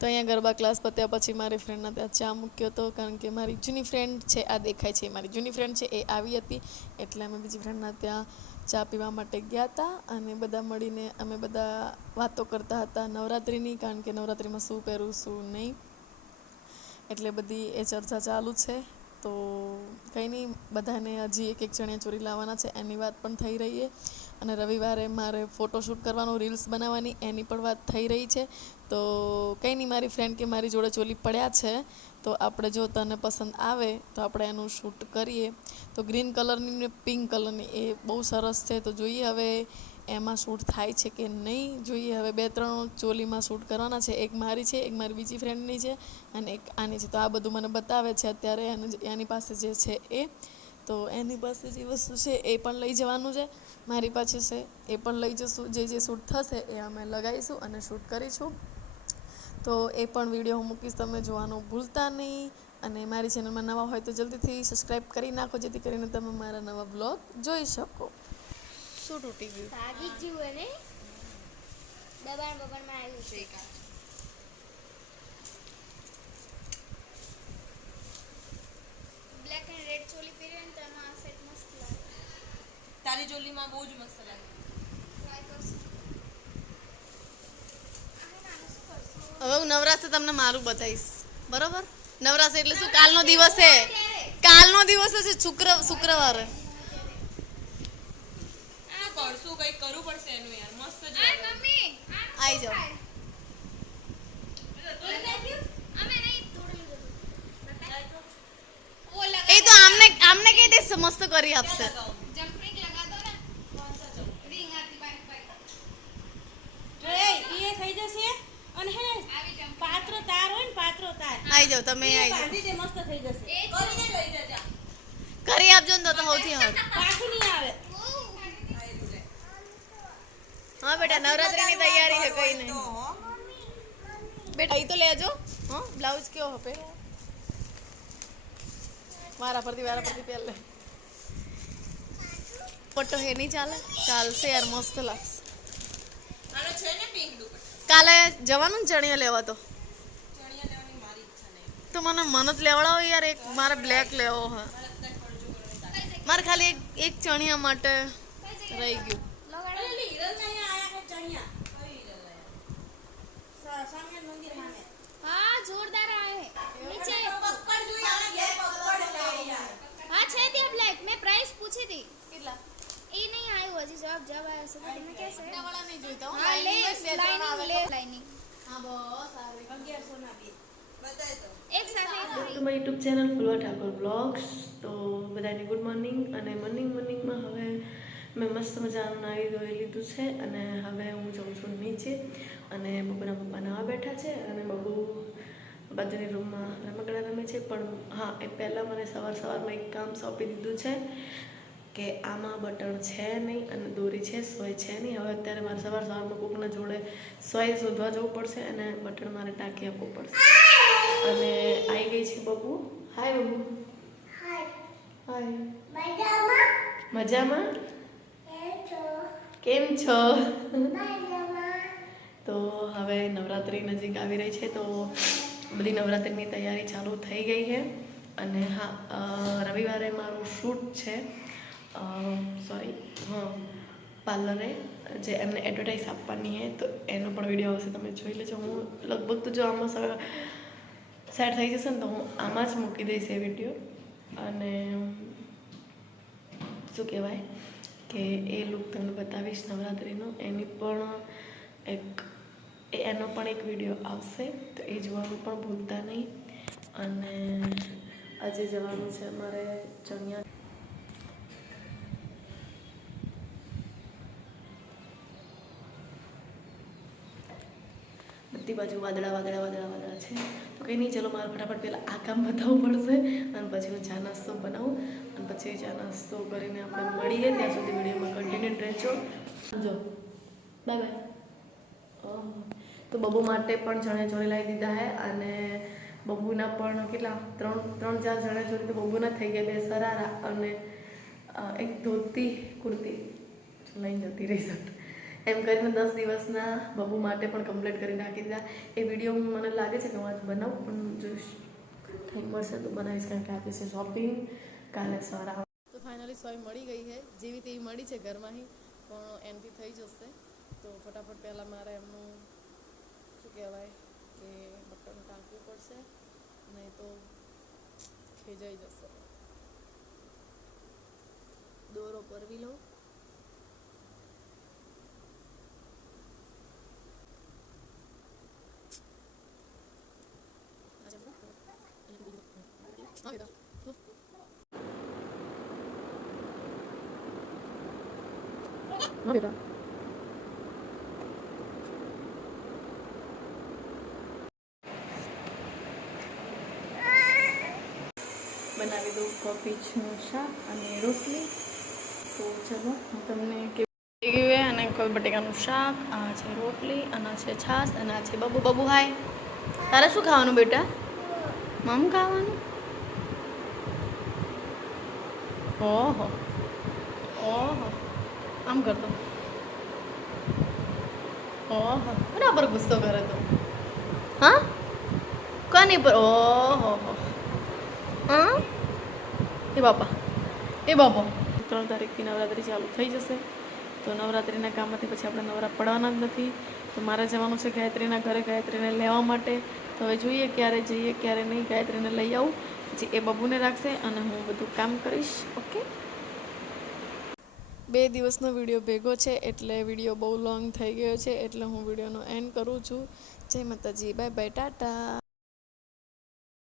તો અહીંયા ગરબા ક્લાસ પત્યા પછી મારી ફ્રેન્ડના ત્યાં ચા મૂક્યો હતો, કારણ કે મારી જૂની ફ્રેન્ડ છે, આ દેખાય છે, મારી જૂની ફ્રેન્ડ છે, એ આવી હતી. એટલે અમે બીજી ફ્રેન્ડના ત્યાં ચા પીવા માટે ગયા હતા અને બધા મળીને અમે બધા વાતો કરતા હતા નવરાત્રિની, કારણ કે નવરાત્રિમાં શું પહેરું, શું નહીં. એટલે બધી એ ચર્ચા ચાલુ છે. તો કંઈ નહીં, બધાને હજી એક એક ચણિયા ચોરી લાવવાના છે, એની વાત પણ થઈ રહી છે. અને રવિવારે મારે ફોટોશૂટ કરવાનું રીલ્સ બનાવવાની એની પણ વાત થઈ રહી છે. તો કંઈ નહીં, મારી ફ્રેન્ડ કે મારી જોડે ચોલી પડ્યા છે, તો આપણે જો તને પસંદ આવે, તો આપણે એનું શૂટ કરીએ. તો ગ્રીન કલરની ને પિંક કલરની એ બહુ સરસ છે. તો જોઈએ હવે એમાં શૂટ થાય છે કે નહીં. જોઈએ હવે બે ત્રણ ચોલીમાં શૂટ કરવાના છે. એક મારી છે, એક મારી બીજી ફ્રેન્ડની છે અને એક આની છે. તો આ બધું મને બતાવે છે. અત્યારે એનું પાસે જે છે એ. તો એની પાસે જે વસ્તુ છે એ પણ લઈ જવાનું છે. મારી પાસે છે એ પણ લઈ જશું. જે જે શૂટ થશે એ અમે લગાવીશું અને શૂટ કરીશું. તો એ પણ વીડિયો હું મૂકીશ. તમે જોવાનું ભૂલતા નહીં. અને મારી ચેનલમાં નવા હોય તો જલ્દીથી સબસ્ક્રાઈબ કરી નાખો જેથી કરીને તમે મારા નવા બ્લોગ જોઈ શકો. શું તૂટી ગયું? ભાગી દબાણ બબાણમાં આવ્યું છે બ્લેક એન્ડ રેડ ચોલી પહેરી હોય ને તો એમાં આ સેટ મસ્ત લાગે તારી જોલીમાં બહુ જ મસ્ત લાગે. હવે હું નવરાત્રે તમને મારું બતાવીશ. બરોબર? નવરાત્રી એટલે શું? કાલનો દિવસ છે. કાલનો દિવસ છે શુક્ર શુક્રવારે. આવી કરશું કંઈક કરવું પડશે એનું યાર. મસ્ત જ આ જાઓ. અમે નહીં થોડું લીધું. ઓ એ તો આમને આમને કઈ દે મસ્ત કરી આપશે. પાત્રો જાવ જાઓ તમે આવી જાવ મસ્ત થઈ જશે. એ કરીને લઈ જજા. કરી આપજો ને તો તો સૌથી હર પાછું નહીં આવે. હા બેટા નવરાત્રીની તૈયારી છે કઈ નહીં. બેટા અહીં તો લેજો હા બ્લાઉઝ કેવો હપે? મારા પરથી મારા પરથી પહેલે પટ્ટો હે નહીં ચાલે? ચાલશે યાર મસ્ત લાગશે. કાલે જવાનું ને ચણિયા લેવા તો ચણિયા લેવાની મારી ઈચ્છા નહીં તો મને મન જ લેવડાવો યાર એક મારે બ્લેક લેવો હે. મારે ખાલી એક એક ચણિયા માટે રહી ગયું. હા જોરદાર હા છે ત્યાં બ્લેક મેં પ્રાઇસ પૂછી હતી. એ નહીં આવ્યો હજી જવાબ જવાબ આવ્યો છે તમને કે છે નહીં જોઈતા હા. લાઈનિંગ લાઈનિંગ હા બસ આવે. 1100 ના બે. YouTube channel Fulva Thakor vlogs તો બધાને ગુડ મોર્નિંગ અને મોર્નિંગ મોર્નિંગમાં હવે મેં મસ્ત મજાનું નાહી ધોઈ લીધું છે અને હવે હું જાઉં છું નીચે અને બબુના પપ્પા નવા બેઠા છે અને બબુ બાજુની રૂમમાં રમકડા રમે છે. પણ હા, એ પહેલાં મને સવાર સવારમાં એક કામ સોંપી દીધું છે કે આમાં બટન છે નહીં અને દોરી છે, સોય છે નહીં. હવે અત્યારે મારે સવાર સવારમાં કોકના જોડે સોય શોધવા જવું પડશે અને બટન મારે ટાંકી આપવું પડશે. અને આવી ગઈ છે બબુ. હાય બબુ. હાય મજામાં? કેમ છો? તો હવે નવરાત્રિ નજીક આવી રહી છે તો બધી નવરાત્રિની તૈયારી ચાલુ થઈ ગઈ છે. અને હા રવિવારે મારું શૂટ છે. સોરી હા પાર્લરે જે એમને એડવર્ટાઈઝ આપવાની છે તો એનો પણ વીડિયો આવશે તમે જોઈ લેજો. હું લગભગ તો જો આમાં સેટ થઈ જશે ને તો હું આમાં જ મૂકી દઈશ એ વીડિયો અને શું કહેવાય કે એ લુક તમને બતાવીશ નવરાત્રિનો એની પણ એક એનો પણ એક વીડિયો આવશે તો એ જોવાનું પણ ભૂલતા નહીં અને આજે જવાનું છે મારે ચણિયા બધી બાજુ વાદળા વાદળા વાદળા વાદળા છે. તો કંઈ નહીં, ચલો મારે ફટાફટ પહેલાં આ કામ બતાવવું પડશે અને પછી હું ચા નાસ્તો બનાવું. અને પછી ચા નાસ્તો કરીને આપણે મળીએ. ત્યાં સુધી વિડીયોમાં કન્ટિન્યુ રહેજો. જો બાય બાય તો બબુ માટે પણ ચણે ચોળી લાવી દીધા હે અને બબુના પણ કેટલા? ત્રણ ત્રણ, ચાર જણા જોડે તો બબુના થઈ ગયા. બે સરારા અને એક ધોતી કુર્તી. લઈને જતી રહી શકું. એમ કરીને દસ દિવસના બબુ માટે પણ કમ્પ્લીટ કરી નાખી દીધા. એ વીડિયો મને લાગે છે કે હું બનાવું, પણ જોઈશ ટાઈમ મળશે તો બનાવીશ, કારણ કે આજે છે શોપિંગ કાલે સવાર તો ફાઇનલી સોય મળી ગઈ છે. જેવી તેવી મળી છે ઘરમાંથી પણ એનથી થઈ જશે. તો ફટાફટ પહેલાં મારે એમનું, શું કહેવાય, કે બટન ટાંકવું પડશે નહીં તો ખેંચાઈ જશે. દોરો પરવી લઉં. હા બેટા બનાવી દઉં કોબીજનું શાક અને રોટલી. તો ચલો હું તમને કેવી ગયું અને કોઈ બટેકાનું શાક આ છે રોટલી અને છે છાશ અને આ છે બબુ. બબુ હાય. તારે શું ખાવાનું બેટા? મમ ખાવાનું? ઓહો. ઓહો. આમ કરતો. ઓહો. પર ગુસ્સો કરે તો. હા? કોની પર? ઓહો. હા? એ બાપા. એ બાપા. ત્રણ તારીખથી નવરાત્રિ ચાલુ થઈ જશે. તો નવરાત્રિના કામમાંથી પછી આપણે નવરા પડવાના જ નથી. તો મારે જવાનું છે ગાયત્રીના ઘરે ગાયત્રીને લેવા માટે. તો હવે જોઈએ ક્યારે જઈએ, ક્યારે નહીં ગાયત્રીને લઈ આવું. પછી એ બબુને રાખશે અને હું બધું કામ કરીશ, ઓકે? બે દિવસનો વીડિયો ભેગો છે એટલે વીડિયો બહુ લોંગ થઈ ગયો છે એટલે હું વિડીયોનો એન્ડ કરું છું. જય માતાજી, બાય બાય, ટાટા.